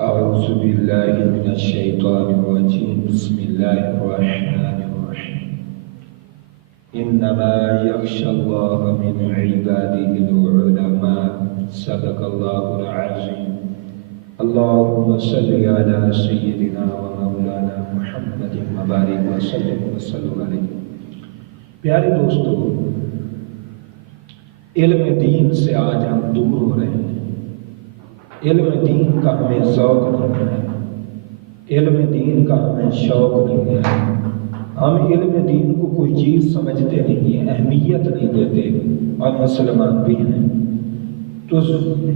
أعوذ بالله من الشيطان الرجيم بسم الله الرحمن الرحيم إنما يخشى الله من عباده العلماء صدق الله العظيم اللهم صل على سيدنا ومولانا محمد وبارك وسلم عليه. پیارے دوستو، علم دین سے آج ہم دور ہو رہے ہیں. علم دین کا ہمیں ذوق نہیں ہے، علم دین کا ہمیں شوق نہیں ہے. ہم علم دین کو کوئی چیز سمجھتے نہیں ہیں، اہمیت نہیں دیتے، اور مسلمان بھی ہیں. تو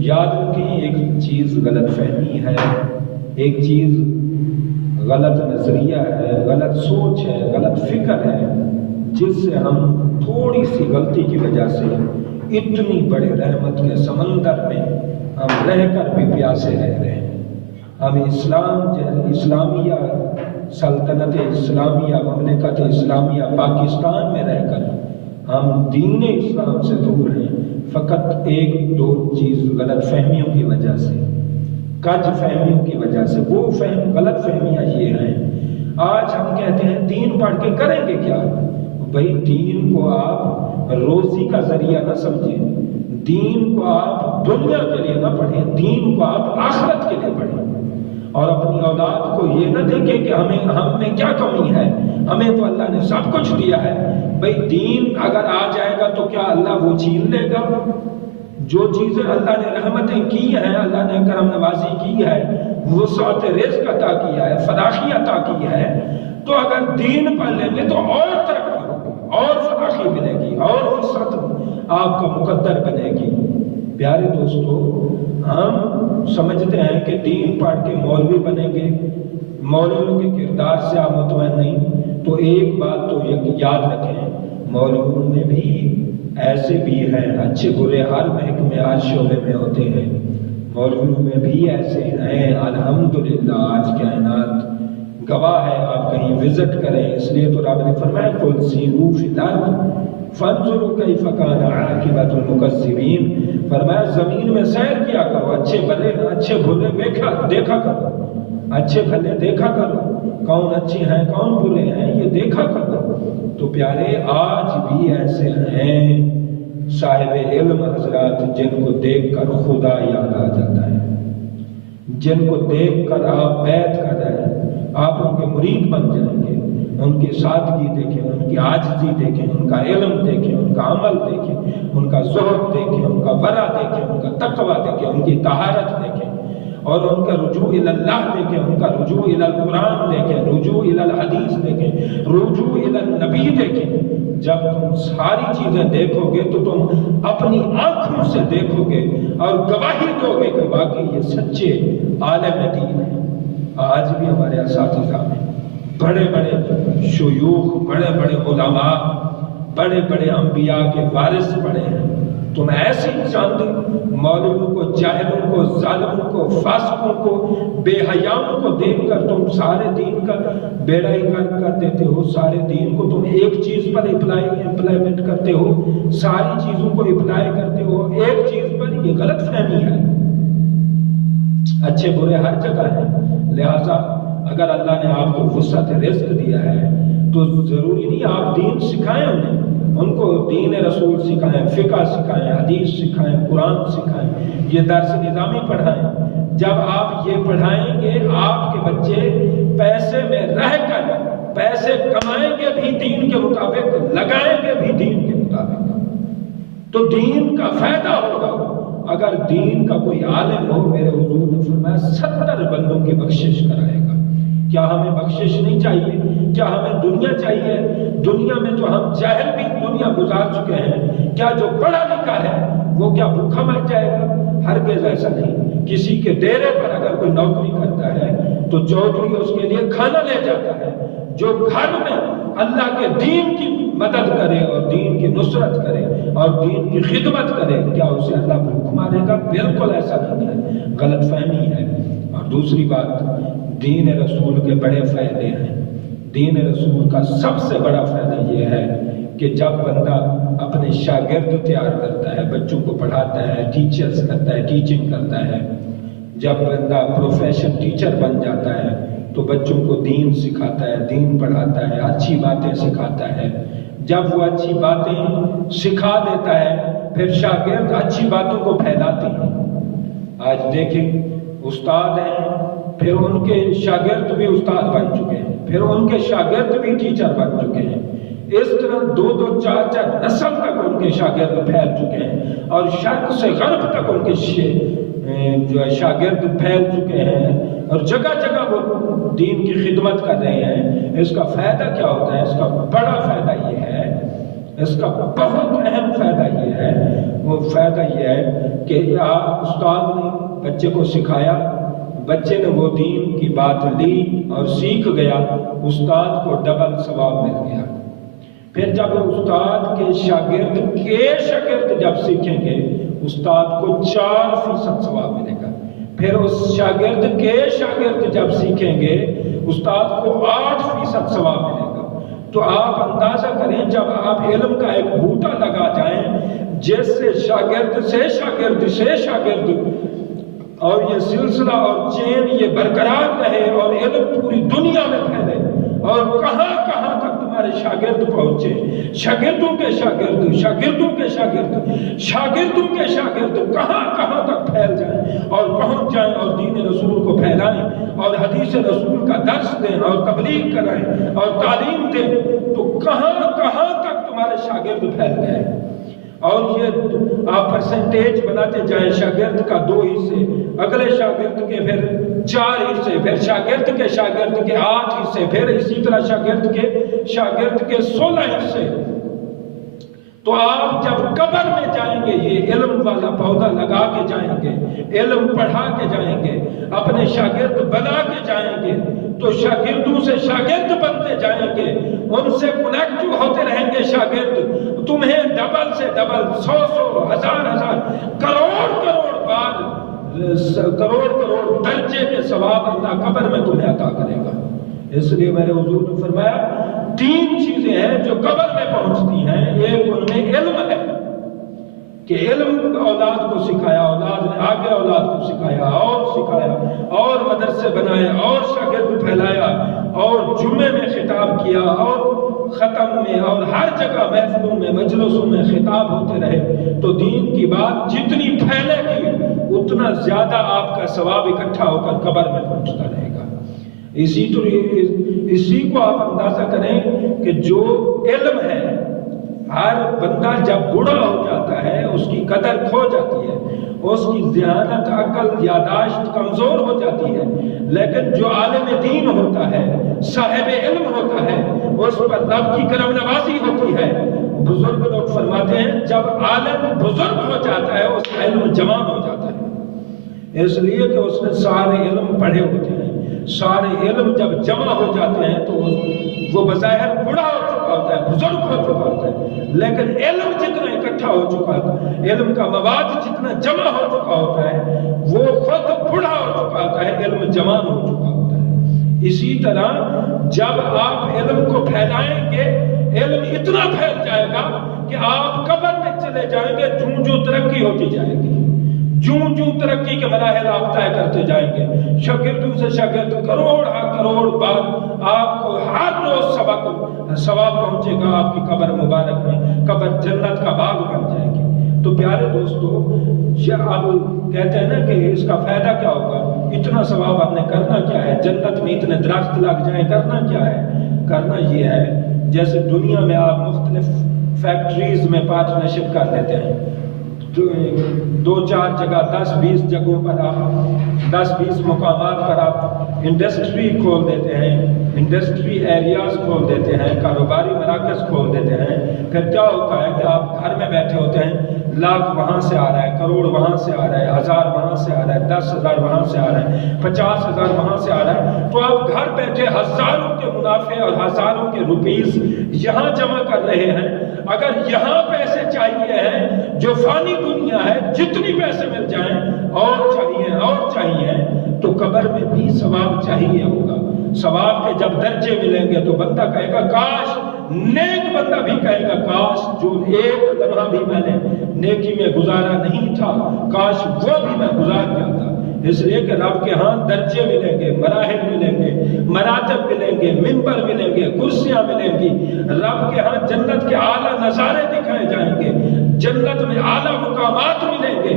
یاد رکھیں، ایک چیز غلط فہمی ہے، ایک چیز غلط نظریہ ہے، غلط سوچ ہے، غلط فکر ہے، جس سے ہم تھوڑی سی غلطی کی وجہ سے اتنی بڑے رحمت کے سمندر میں ہم رہ کر بھی پیاسے رہ رہے ہیں. ہم اسلامیہ سلطنت اسلامیہ، مملکت اسلامیہ پاکستان میں رہ کر ہم دین اسلام سے دور ہیں، فقط ایک دو چیز غلط فہمیوں کی وجہ سے، کج فہمیوں کی وجہ سے. وہ غلط فہمیاں یہ ہیں، آج ہم کہتے ہیں دین پڑھ کے کریں گے کیا؟ بھائی، دین کو آپ روزی کا ذریعہ نہ سمجھیں، دین کو آپ دنیا کے لیے نہ پڑھیں، دین کو آپ آخرت کے لیے پڑھیں. اور اپنی اولاد کو یہ نہ دیکھیں کہ ہم میں کیا کمی ہے، ہمیں تو اللہ نے سب کچھ دیا ہے. بھئی، دین اگر آ جائے گا تو کیا اللہ وہ چھین لے گا؟ جو چیزیں اللہ نے رحمتیں کی ہیں، اللہ نے کرم نوازی کی ہے، وسعت رزق عطا کیا ہے، فراخی عطا کی ہے، تو اگر دین پڑھ لیں گے تو اور ترقی ہوگی، اور فراخی ملے گی، اور وسعت آپ کا مقدر بنے گی. پیارے دوستو، ہم سمجھتے ہیں کہ دین پڑھ کے مولوی بنیں گے، مولویوں کے کردار سے آپ مطمئن نہیں. تو ایک بات تو یاد رکھیں، مولویوں میں بھی ایسے بھی ہیں، اچھے برے ہر محکمے ہر شعبے میں ہوتے ہیں. مولویوں میں بھی ایسے ہیں، الحمدللہ. آج کائنات گواہ ہے، آپ کہیں وزٹ کریں. اس لیے تو رب نے فرمایا قل سیروا فی الارض فانظروا کیف کان عاقبۃ المکذبین. فرمایا زمین میں سیر کیا کرو، اچھے برے دیکھا کرو، اچھے بھلے دیکھا کرو، کون اچھے ہیں کون برے ہیں یہ دیکھا کرو. تو پیارے، آج بھی ایسے ہیں صاحب علم حضرات جن کو دیکھ کر خدا یاد آ جاتا ہے، جن کو دیکھ کر آپ بیعت کر رہے ہیں، آپ ان کے مرید بن جائیں گے. ان کی سادگی دیکھیں، ان کی عاجزی دیکھیں، ان کا علم دیکھیں، ان کا عمل دیکھیں، ان کا زہد دیکھیں، ان کا ورع دیکھیں، ان کا تقوی دیکھیں، ان کی طہارت دیکھیں، اور ان کا رجوع اللہ دیکھیں، ان کا رجوع القرآن دیکھیں، رجوع الحدیث دیکھیں، رجوع النبی دیکھیں. جب تم ساری چیزیں دیکھو گے تو تم اپنی آنکھوں سے دیکھو گے اور گواہی دو گے کہ واقعی یہ سچے عالم دین ہیں. آج بھی ہمارے اساتذہ میں بڑے بڑے شیوخ، بڑے بڑے علماء، بڑے بڑے انبیاء کے وارث پڑے ہیں. تم ایسے چند مولویوں کو، جاہلوں کو، ظالموں کو، فاسقوں کو، بے حیاؤں کو دیکھ کر تم سارے دین کا بیڑا ہی کر دیتے ہو. سارے دین کو تم ایک چیز پر امپلائمنٹ کرتے ہو، ساری چیزوں کو اپلائی کرتے ہو ایک چیز پر. یہ غلط فہمی ہے. اچھے برے ہر جگہ ہیں، لہذا اگر اللہ نے آپ کو وسعت رزق دیا ہے تو ضروری نہیں آپ دین سکھائیں انہیں، ان کو دین رسول سکھائیں، فقہ سکھائیں، حدیث سکھائیں، قرآن سکھائیں، یہ درس نظامی پڑھائیں. جب آپ یہ پڑھائیں گے، آپ کے بچے پیسے میں رہ کر پیسے کمائیں گے بھی دین کے مطابق، لگائیں گے بھی دین کے مطابق، تو دین کا فائدہ ہوگا. اگر دین کا کوئی عالم ہو، میرے حضور نے فرمایا 70 بندوں کی بخشش کرائے گا. کیا ہمیں بخشش نہیں چاہیے؟ کیا ہمیں دنیا چاہیے؟ دنیا میں جو ہم جاہل بھی دنیا گزار چکے ہیں، کیا جو پڑھا لکھا ہے وہ کیا بھوکا مر جائے گا؟ ہرگز ایسا نہیں. کسی کے ڈیرے پر اگر کوئی نوکری کرتا ہے تو چودھری اس کے لیے کھانا لے جاتا ہے. جو گھر میں اللہ کے دین کی مدد کرے اور دین کی نصرت کرے اور دین کی خدمت کرے، کیا اسے اللہ بھوک مارے گا؟ بالکل ایسا نہیں ہے، غلط فہمی ہے. اور دوسری بات، دین رسول کے بڑے فائدے ہیں. دین رسول کا سب سے بڑا فائدہ یہ ہے کہ جب بندہ اپنے شاگرد تیار کرتا ہے، بچوں کو پڑھاتا ہے، ٹیچرز کرتا ہے، ٹیچنگ کرتا ہے، جب بندہ پروفیشن ٹیچر بن جاتا ہے تو بچوں کو دین سکھاتا ہے، دین پڑھاتا ہے، اچھی باتیں سکھاتا ہے۔ جب وہ اچھی باتیں سکھا دیتا ہے پھر شاگرد اچھی باتوں کو پھیلاتے ہیں۔ آج دیکھیں استاد ہیں، پھر ان کے شاگرد بھی استاد بن چکے ہیں، پھر ان کے شاگرد بھی ٹیچر بن چکے ہیں۔ اس طرح 2 4 نسل تک ان کے شاگرد پھیل چکے ہیں، اور شرق سے غرب تک ان کے شاگرد پھیل چکے ہیں، اور جگہ جگہ وہ دین کی خدمت کر رہے ہیں۔ اس کا فائدہ کیا ہوتا ہے؟ اس کا بڑا فائدہ یہ ہے، اس کا بہت اہم فائدہ یہ ہے، وہ فائدہ یہ ہے کہ استاد نے بچے کو سکھایا، بچے نے وہ دین کی بات لی اور سیکھ گیا، استاد کو ڈبل ثواب مل گیا۔ پھر جب استاد کے شاگرد جب سیکھیں گے استاد کو 4% ثواب ملے گا۔ پھر اس شاگرد کے شاگرد جب سیکھیں گے استاد کو 8% ثواب ملے گا۔ تو آپ اندازہ کریں جب آپ علم کا ایک بوٹا لگا جائیں جس سے شاگرد سے شاگرد سے شاگرد، اور یہ سلسلہ اور چین یہ برقرار رہے اور علم پوری دنیا میں پھیلے، اور کہاں کہاں تک تمہارے شاگرد پہنچے، شاگردوں کے شاگرد، شاگردوں کے شاگرد، شاگردوں کے شاگرد کہاں کہاں تک پھیل جائیں اور پہنچ جائیں اور دین رسول کو پھیلائیں اور حدیث رسول کا درس دیں اور تبلیغ کرائیں اور تعلیم دیں، تو کہاں کہاں تک تمہارے شاگرد پھیل گئے۔ اور یہ آپ پرسنٹیج بناتے جائیں، شاگرد کا 2 حصے، اگلے شاگرد کے پھر 4 حصے، پھر شاگرد کے 8 حصے، پھر اسی طرح شاگرد کے 16 حصے۔ تو آپ جب قبر میں جائیں گے یہ علم والا پودا لگا کے جائیں گے، علم پڑھا کے جائیں گے، اپنے شاگرد بنا کے جائیں گے، تو شاگردوں سے شاگرد بنتے جائیں گے، ان سے کنیکٹ ہوتے رہیں گے شاگرد، تمہیں ڈبل سے ڈبل، 100 ہزار کروڑ بار، کروڑ درجے کے ثواب اللہ قبر میں تمہیں عطا کرے گا۔ اس لیے میرے حضور نے فرمایا 3 چیزیں ہیں جو قبر میں پہنچتی ہیں، ایک ان میں علم ہے کہ علم اولاد کو سکھایا، اولاد نے آگے اولاد کو سکھایا اور مدرسے بنائے اور شاگرد پھیلایا اور جمعے میں خطاب کیا اور ختم میں اور ہر جگہ محفلوں میں مجلسوں میں خطاب ہوتے رہے، تو دین کی بات جتنی پھیلے گی اتنا زیادہ آپ کا ثواب اکٹھا ہو کر قبر میں پہنچتا رہے گا۔ اسی کو آپ اندازہ کریں کہ جو علم ہے، ہر بندہ جب بوڑھا ہو جاتا ہے اس کی قدر کھو جاتی ہے، اس کی ذہانت، عقل، یاداشت کمزور ہو جاتی ہے، لیکن جو عالم دین ہوتا ہے، صاحب علم ہوتا ہے، اس پر رب کی کرم نوازی ہوتی ہے۔ بزرگ لوگ فرماتے ہیں جب عالم بزرگ ہو جاتا ہے اس کا علم جوان ہو جاتا ہے، اس لیے کہ اس نے سارے علم پڑھے ہوتے ہیں۔ سارے علم جب جمع ہو جاتے ہیں تو وہ بظاہر بڑا ہو چکا ہوتا ہے، بزرگ ہو چکا ہوتا ہے، لیکن علم جتنا اکٹھا ہو چکا ہے، علم کا مواد جتنا جمع ہو چکا ہوتا ہے، وہ خود بڑا ہو چکا ہوتا ہے، علم جوان ہو چکا ہوتا ہے۔ اسی طرح جب آپ علم کو پھیلائیں گے، علم اتنا پھیل جائے گا کہ آپ قبر میں چلے جائیں گے، جوں ترقی ہوتی جائے گی، جوں ترقی کے مراحل آپ طے کرتے جائیں گے، شاگردوں سے شاگرد کروڑ بار آپ کو ہر روز ثواب پہنچے گا آپ کی قبر مبارک میں، قبر جنت کا باغ بن جائے گی۔ تو پیارے دوستو، اب کہتے ہیں نا کہ اس کا فائدہ کیا ہوگا، اتنا ثواب ہم نے کرنا کیا ہے، جنت میں اتنے درخت لگ جائیں، کرنا کیا ہے؟ کرنا یہ ہے جیسے دنیا میں آپ مختلف فیکٹریز میں پارٹنرشپ کر لیتے ہیں، 2-4 جگہ 10-20 جگہوں پر آپ 10-20 مقامات پر آپ انڈسٹری کھول دیتے ہیں، انڈسٹری ایریاز کھول دیتے ہیں، کاروباری مراکز کھول دیتے ہیں۔ پھر کیا ہوتا ہے کہ آپ گھر میں بیٹھے ہوتے ہیں، لاکھ وہاں سے آ رہا ہے، کروڑ وہاں سے آ رہا ہے، 1000 وہاں سے آ رہا ہے، 10,000 وہاں سے آ رہا ہے، 50,000 وہاں سے آ رہا ہے، تو آپ گھر بیٹھے ہزاروں کے منافع اور ہزاروں کے روپیز یہاں جمع کر رہے ہیں۔ اگر یہاں پیسے چاہیے ہیں جو فانی دنیا ہے، جتنی پیسے مل جائیں اور چاہیے تو قبر میں بھی ثواب چاہیے ہوگا۔ ثواب کے جب درجے ملیں گے تو بندہ کہے گا کاش، نیک بندہ بھی کہے گا کاش جو ایک لمحہ بھی میں نے نیکی میں گزارا نہیں تھا، کاش وہ بھی میں گزار گیا تھا۔ اس لیے کہ رب کے ہاں درجے ملیں گے، مراحل ملیں گے، مراتب ملیں گے، منبر ملیں گے، کرسیاں ملیں گی۔ رب کے ہاں جنت کے اعلیٰ نظارے دکھائے جائیں گے، جنت میں اعلیٰ مقامات ملیں گے۔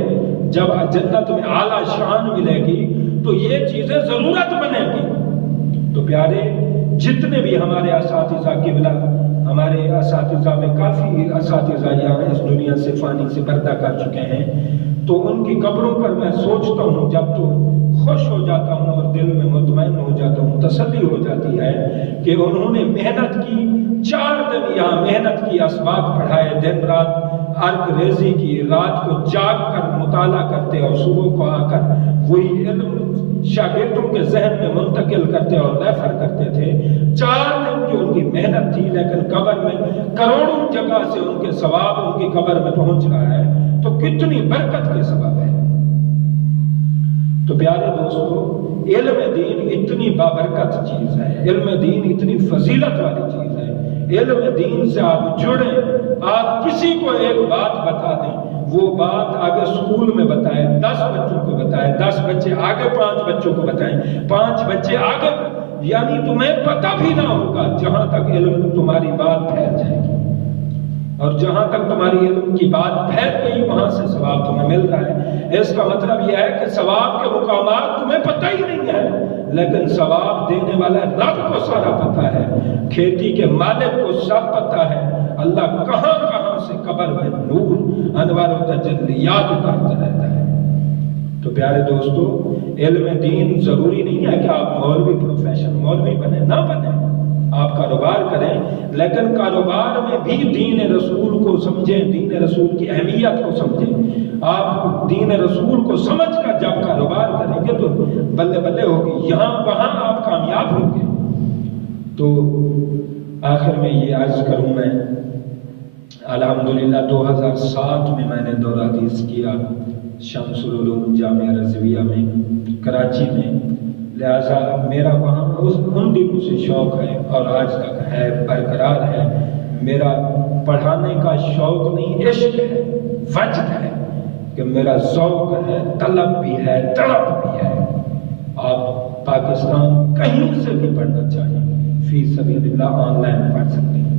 جب جنت میں اعلیٰ شان ملے گی تو یہ چیزیں ضرورت بنیں گی۔ تو پیارے، جتنے بھی ہمارے اساتذہ قبلہ، ہمارے اساتذہ میں کافی اساتذہ یہاں اس دنیا سے فانی سے پردہ کر چکے ہیں، تو ان کی قبروں پر میں سوچتا ہوں جب تو خوش ہو جاتا ہوں اور دل میں مطمئن ہو جاتا ہوں، تسلی ہو جاتی ہے کہ انہوں نے محنت کی، 4 دن یہاں محنت کی، اسباق پڑھائے، دن رات عرق ریزی کی، رات کو جاگ کر مطالعہ کرتے اور صبح کو آ کر وہی علم شاگردوں کے ذہن میں منتقل کرتے اور ریفر کرتے تھے۔ 4 دن کی ان کی محنت تھی، لیکن قبر میں کروڑوں جگہ سے ان کے ثواب ان کی قبر میں پہنچ رہا ہے، تو کتنی برکت کے سبب ہے۔ تو پیارے دوستو، علم دین اتنی بابرکت چیز ہے، علم دین اتنی فضیلت والی چیز ہے۔ علم دین سے آپ جڑیں، آپ کسی کو ایک بات بتا دیں، وہ بات آگے سکول میں بتائیں، 10 بچوں کو بتائیں، 10 بچے آگے 5 بچوں کو بتائیں، 5 بچے آگے، یعنی تمہیں پتہ بھی نہ ہوگا جہاں تک علم تمہاری بات پھیل جائے گی، اور جہاں تک تمہاری علم کی بات پھیل گئی وہاں سے ثواب تمہیں مل رہا ہے۔ اس کا مطلب یہ ہے کہ ثواب کے مقامات تمہیں پتہ ہی نہیں ہے، لیکن ثواب دینے والا رب کو سارا پتہ ہے، کھیتی کے مالک کو سب پتہ ہے، اللہ کہاں کہاں سے قبر میں نور انوار و تجلیات اتارتا رہتا ہے۔ تو پیارے دوستو، علم دین ضروری نہیں ہے کہ آپ مولوی پروفیشن مولوی بنیں، نہ بنیں، آپ کاروبار کریں، لیکن کاروبار میں بھی دین رسول کو سمجھیں، دین رسول کی اہمیت کو سمجھیں۔ آپ دین رسول کو سمجھ کر جب کاروبار کریں گے تو بلے بلے ہوگی، یہاں وہاں آپ کامیاب ہوں گے۔ تو آخر میں یہ عرض کروں، میں الحمدللہ 2007 میں نے دورہ حدیث کیا شمس العلوم جامعہ رضویہ میں کراچی میں، لہٰذا میرا وہاں ان دنوں سے شوق ہے اور آج تک ہے، برقرار ہے۔ میرا پڑھانے کا شوق نہیں، عشق ہے، وجد ہے کہ میرا ذوق ہے، طلب بھی ہے، تڑپ بھی ہے۔ آپ پاکستان کہیں سے بھی پڑھنا چاہیں، فی سبیل اللہ آن لائن پڑھ سکتے ہیں،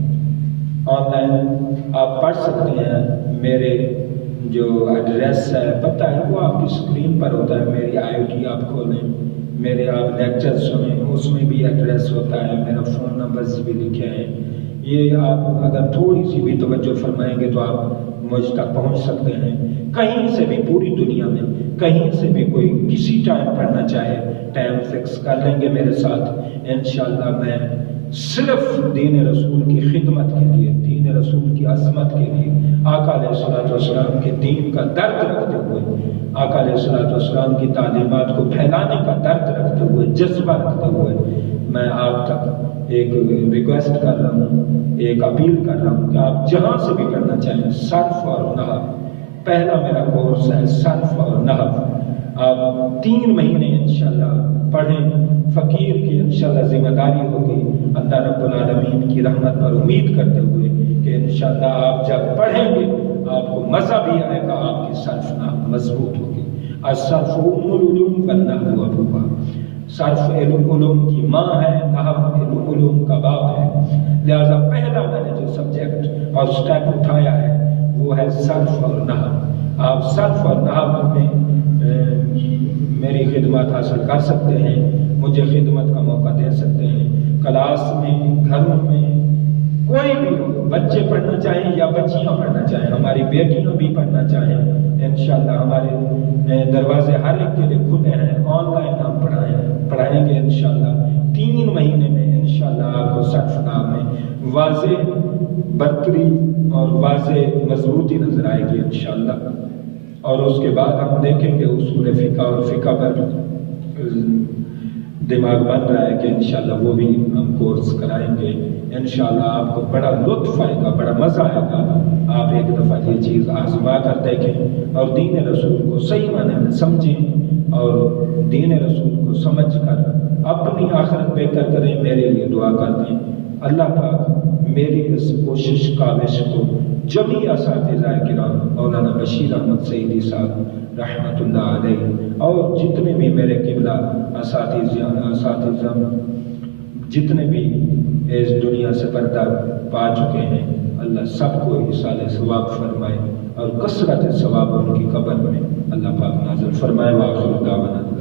آن لائن آپ پڑھ سکتے ہیں۔ میرے جو ایڈریس ہے، پتہ ہے، وہ آپ کی سکرین پر ہوتا ہے، میری IOT آپ کھولیں، میرے آپ لیکچر سنیں، اس میں بھی ایڈریس ہوتا ہے، میرا فون نمبرز بھی لکھے ہیں۔ یہ آپ اگر تھوڑی سی بھی توجہ فرمائیں گے تو آپ مجھ تک پہنچ سکتے ہیں، کہیں سے بھی، پوری دنیا میں کہیں سے بھی کوئی کسی ٹائم پڑھنا چاہے، ٹائم فکس کر لیں گے میرے ساتھ، انشاءاللہ میں صرف دین رسول کی خدمت کے لیے، دین رسول کی عظمت کے لیے، آقا علیہ السلام کے دین کا درد رکھتے ہوئے، آقا علیہ السلام کی تعلیمات کو پھیلانے کا درد رکھتے ہوئے، جذبہ رکھتے ہوئے، میں آپ تک ایک ریکویسٹ کر رہا ہوں، ایک اپیل کر رہا ہوں کہ آپ جہاں سے بھی پڑھنا چاہیں، صرف اور نحو، پہلا میرا کورس ہے صرف اور نحو، آپ 3 مہینے انشاءاللہ پڑھیں، فقیر کی انشاءاللہ ذمہ داری ہوگی، اللہ رب العالمین کی رحمت پر امید کرتے ہوئے کہ انشاءاللہ آپ جب پڑھیں گے آپ کو مزہ بھی آئے گا، آپ کی صرف نحو مضبوط ہوگی۔ الصرف ام العلوم والنحو ابوها، صرف علوم کی ماں ہے، نحو علوم کا باپ ہے، لہذا پہلا میں نے جو سبجیکٹ اور سٹیپ اٹھایا ہے وہ ہے صرف اور نحو۔ آپ صرف اور نحو میں میری خدمات حاصل کر سکتے ہیں، مجھے خدمت کا موقع دے سکتے ہیں، کلاس میں، گھروں میں، کوئی بھی ہو، بچے پڑھنا چاہیں یا بچیاں پڑھنا چاہیں، ہماری بیٹیاں بھی پڑھنا چاہیں، انشاءاللہ ہمارے دروازے ہر ایک کے لیے کھلے ہیں، آن لائن ہم پڑھائیں گے انشاءاللہ۔ 3 مہینے میں انشاءاللہ آپ کو صرف نحو میں واضح برتری اور واضح مضبوطی نظر آئے گی انشاءاللہ، اور اس کے بعد ہم دیکھیں گے اصول فقہ اور فقہ پر دماغ بن رہا ہے کہ انشاءاللہ وہ بھی ہم کورس کرائیں گے، انشاءاللہ آپ کو بڑا لطف آئے گا، بڑا مزہ آئے گا۔ آپ ایک دفعہ یہ چیز آزما کر دیکھیں اور دین رسول کو صحیح معنی میں سمجھیں، اور دین رسول کو سمجھ کر اپنی آخرت بہتر کریں، میرے لیے دعا کر دیں۔ اللہ پاک میری اس کوشش کاوش کو جمیع اساتذہ کرام، مولانا بشیر احمد سعیدی صاحب رحمت اللہ علیہ، اور جتنے بھی میرے قبلہ اساتذہ جتنے بھی اس دنیا سے پردہ پا چکے ہیں، اللہ سب کو ایصال ثواب فرمائے اور کثرت ثواب ان کی قبر میں اللہ پاک نازل فرمائے۔ وآخر دعوانا